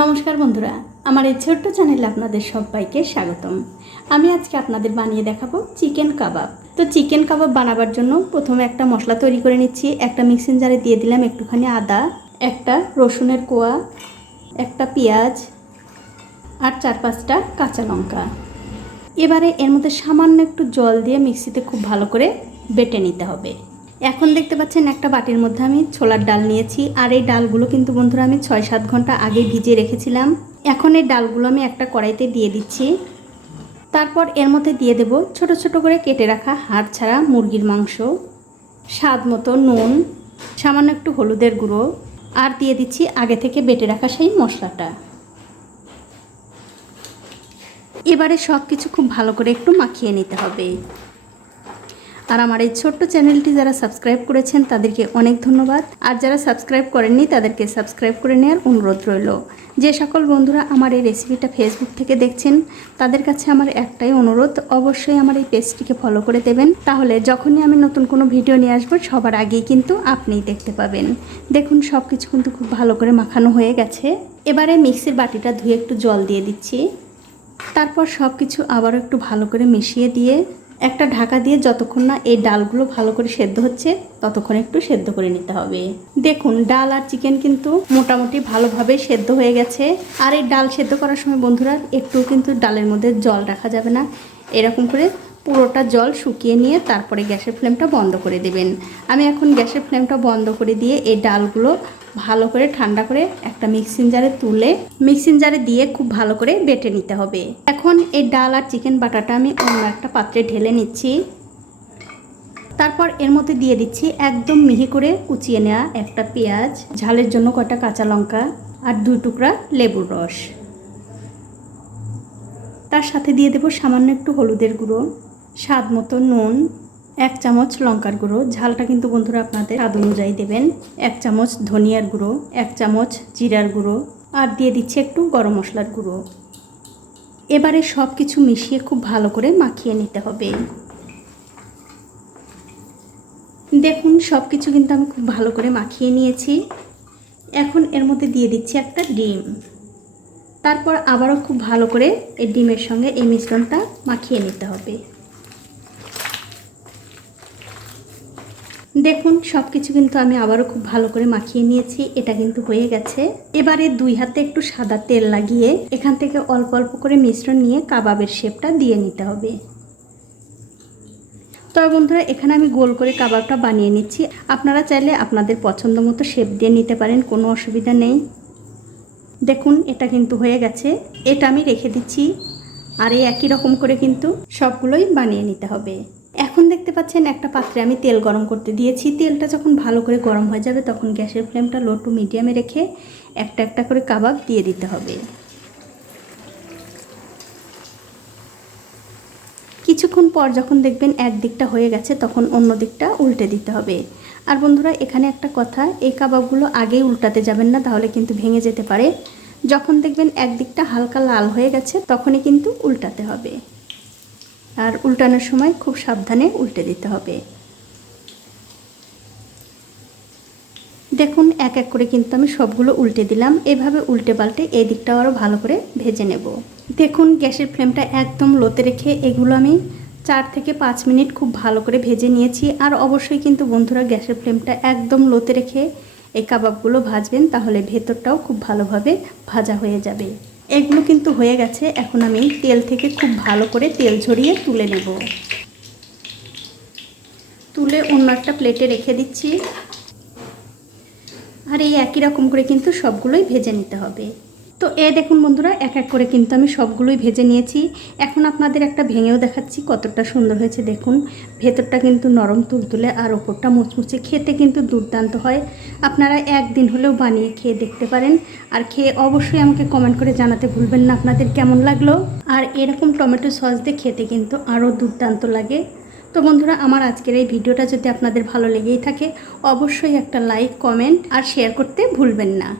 নমস্কার বন্ধুরা, আমার এই ছোট্ট চ্যানেলে আপনাদের সবাইকে স্বাগতম। আমি আজকে আপনাদের বানিয়ে দেখাবো চিকেন কাবাব। তো চিকেন কাবাব বানাবার জন্য প্রথমে একটা মশলা তৈরি করে নিচ্ছি, একটা মিক্সিং জারে দিয়ে দিলাম একটুখানি আদা, একটা রসুনের কোয়া, একটা পেঁয়াজ, আর চার পাঁচটা কাঁচা লঙ্কা। এবারে এর মধ্যে সামান্য একটু জল দিয়ে মিক্সিতে খুব ভালো করে বেটে নিতে হবে। এখন দেখতে পাচ্ছেন একটা বাটির মধ্যে আমি ছোলার ডাল নিয়েছি, আর এই ডালগুলো কিন্তু বন্ধুরা আমি ছয় সাত ঘণ্টা আগে ভিজিয়ে রেখেছিলাম। এখন এই ডালগুলো আমি একটা কড়াইতে দিয়ে দিচ্ছি। তারপর এর মধ্যে দিয়ে দেব ছোট ছোট করে কেটে রাখা হাড় ছাড়া মুরগির মাংস, স্বাদ মতো নুন, সামান্য একটু হলুদের গুঁড়ো, আর দিয়ে দিচ্ছি আগে থেকে বেটে রাখা সেই মশলাটা। এবারে সব কিছু খুব ভালো করে একটু মাখিয়ে নিতে হবে। আর আমার এই ছোট্ট চ্যানেলটি যারা সাবস্ক্রাইব করেছেন তাদেরকে অনেক ধন্যবাদ। আর যারা সাবস্ক্রাইব করেননি তাদেরকে সাবস্ক্রাইব করে নেওয়ার অনুরোধ রইল। যে সকল বন্ধুরা আমার এই রেসিপিটা ফেসবুক থেকে দেখছেন, তাদের কাছে আমার একটাই অনুরোধ, অবশ্যই আমার এই পেজটিকে ফলো করে দেবেন। তাহলে যখনই আমি নতুন কোনো ভিডিও নিয়ে আসব, সবার আগেই কিন্তু আপনিই দেখতে পাবেন। দেখুন সব কিছু কিন্তু খুব ভালো করে মাখানো হয়ে গেছে। এবারে মিক্সির বাটিটা ধুয়ে একটু জল দিয়ে দিচ্ছি। তারপর সব কিছু আবারও একটু ভালো করে মিশিয়ে দিয়ে একটা ঢাকা দিয়ে যতক্ষণ না এই ডালগুলো ভালো করে সেদ্ধ হচ্ছে, ততক্ষণ একটু সেদ্ধ করে নিতে হবে। দেখুন, ডাল আর চিকেন কিন্তু মোটামুটি ভালোভাবে সেদ্ধ হয়ে গেছে। আর এই ডাল সেদ্ধ করার সময় বন্ধুরা, একটু কিন্তু ডালের মধ্যে জল রাখা যাবে না। এরকম করে পুরোটা জল শুকিয়ে নিয়ে তারপরে গ্যাসের ফ্লেমটা বন্ধ করে দেবেন। আমি এখন গ্যাসের ফ্লেমটা বন্ধ করে দিয়ে এই ডালগুলো ভালো করে, ঠান্ডা করে একটা মিক্সিং জারে তুলে মিক্সিং জারে দিয়ে খুব ভালো করে বেটে নিতে হবে। এখন এই ডাল আর চিকেন বাটাটা আমি অন্য একটা পাত্রে ঢেলে নিচ্ছি। তারপর এর মধ্যে দিয়ে দিচ্ছি একদম মিহি করে কুচিয়ে নেওয়া একটা পেঁয়াজ, ঝালের জন্য কটা কাঁচা লঙ্কা আর দুই টুকরা লেবুর রস। তার সাথে দিয়ে দেবো সামান্য একটু হলুদের গুঁড়ো, স্বাদ মতো নুন এক চামচ লঙ্কার গুঁড়ো। ঝালটা কিন্তু বন্ধুরা আপনাদের স্বাদ অনুযায়ী দেবেন। এক চামচ ধনিয়ার গুঁড়ো, এক চামচ জিরার গুঁড়ো, আর দিয়ে দিচ্ছি একটু গরম মশলার গুঁড়ো। এবারে সব কিছু মিশিয়ে খুব ভালো করে মাখিয়ে নিতে হবে। দেখুন সব কিছু কিন্তু আমি খুব ভালো করে মাখিয়ে নিয়েছি। এখন এর মধ্যে দিয়ে দিচ্ছি একটা ডিম। তারপর আবারও খুব ভালো করে এই ডিমের সঙ্গে এই মিশ্রণটা মাখিয়ে নিতে হবে। দেখুন সব কিছু কিন্তু আমি আবারও খুব ভালো করে মাখিয়ে নিয়েছি, এটা কিন্তু হয়ে গেছে। এবারে দুই হাতে একটু সাদা তেল লাগিয়ে এখান থেকে অল্প অল্প করে মিশ্রণ নিয়ে কাবাবের শেপটা দিয়ে নিতে হবে। তবে বন্ধুরা, এখানে আমি গোল করে কাবাবটা বানিয়ে নিচ্ছি। আপনারা চাইলে আপনাদের পছন্দ মতো শেপ দিয়ে নিতে পারেন, কোনো অসুবিধা নেই। দেখুন, এটা কিন্তু হয়ে গেছে। এটা আমি রেখে দিচ্ছি। আর এই একই রকম করে কিন্তু সবগুলোই বানিয়ে নিতে হবে। এখন দেখতে পাচ্ছেন একটা পাত্রে আমি তেল গরম করতে দিয়েছি। তেলটা যখন ভালো করে গরম হয়ে যাবে তখন গ্যাসের ফ্লেমটা লো টু মিডিয়ামে রেখে একটা একটা করে কাবাব দিয়ে দিতে হবে। কিছুক্ষণ পর যখন দেখবেন এক দিকটা হয়ে গেছে তখন অন্য দিকটা উল্টে দিতে হবে। আর বন্ধুরা, এখানে একটা কথা, এই কাবাবগুলো আগেই উল্টাতে যাবেন না, তাহলে কিন্তু ভেঙে যেতে পারে। যখন দেখবেন একদিকটা হালকা লাল হয়ে গেছে, তখনই কিন্তু উল্টাতে হবে। আর উল্টানোর সময় খুব সাবধানে উল্টে দিতে হবে। দেখুন, এক এক করে কিন্তু আমি সবগুলো উল্টে দিলাম। এভাবে উল্টে পাল্টে এই দিকটাও আরও ভালো করে ভেজে নেব। দেখুন, গ্যাসের ফ্লেমটা একদম লোতে রেখে এগুলো আমি চার থেকে পাঁচ মিনিট খুব ভালো করে ভেজে নিয়েছি। আর অবশ্যই কিন্তু বন্ধুরা, গ্যাসের ফ্লেমটা একদম লোতে রেখে এই কাবাবগুলো ভাজবেন, তাহলে ভেতরটাও খুব ভালোভাবে ভাজা হয়ে যাবে। এগুলো কিন্তু হয়ে গেছে। এখন আমি তেল থেকে খুব ভালো করে তেল ঝরিয়ে তুলে নেব। তুলে অন্য একটা প্লেটে রেখে দিচ্ছি। আর এই একই রকম করে কিন্তু সবগুলোই ভেজে নিতে হবে। তো এ দেখুন বন্ধুরা, এক এক করে কিন্তু আমি সবগুলোই ভেজে নিয়েছি। এখন আপনাদের একটা ভেঙেও দেখাচ্ছি কতটা সুন্দর হয়েছে, দেখুন। ভেতরটা কিন্তু নরম তুলতুলে আর ওপরটা মুচমুচে, খেতে কিন্তু দুর্দান্ত হয়। আপনারা একদিন হলেও বানিয়ে খেয়ে দেখতে পারেন। আর খেয়ে অবশ্যই আমাকে কমেন্ট করে জানাতে ভুলবেন না আপনাদের কেমন লাগল। আর এরকম টমেটো সস দিয়ে খেতে কিন্তু আরও দুর্দান্ত লাগে। তো বন্ধুরা, আমার আজকের এই ভিডিওটা যদি আপনাদের ভালো লেগেই থাকে, অবশ্যই একটা লাইক কমেন্ট আর শেয়ার করতে ভুলবেন না।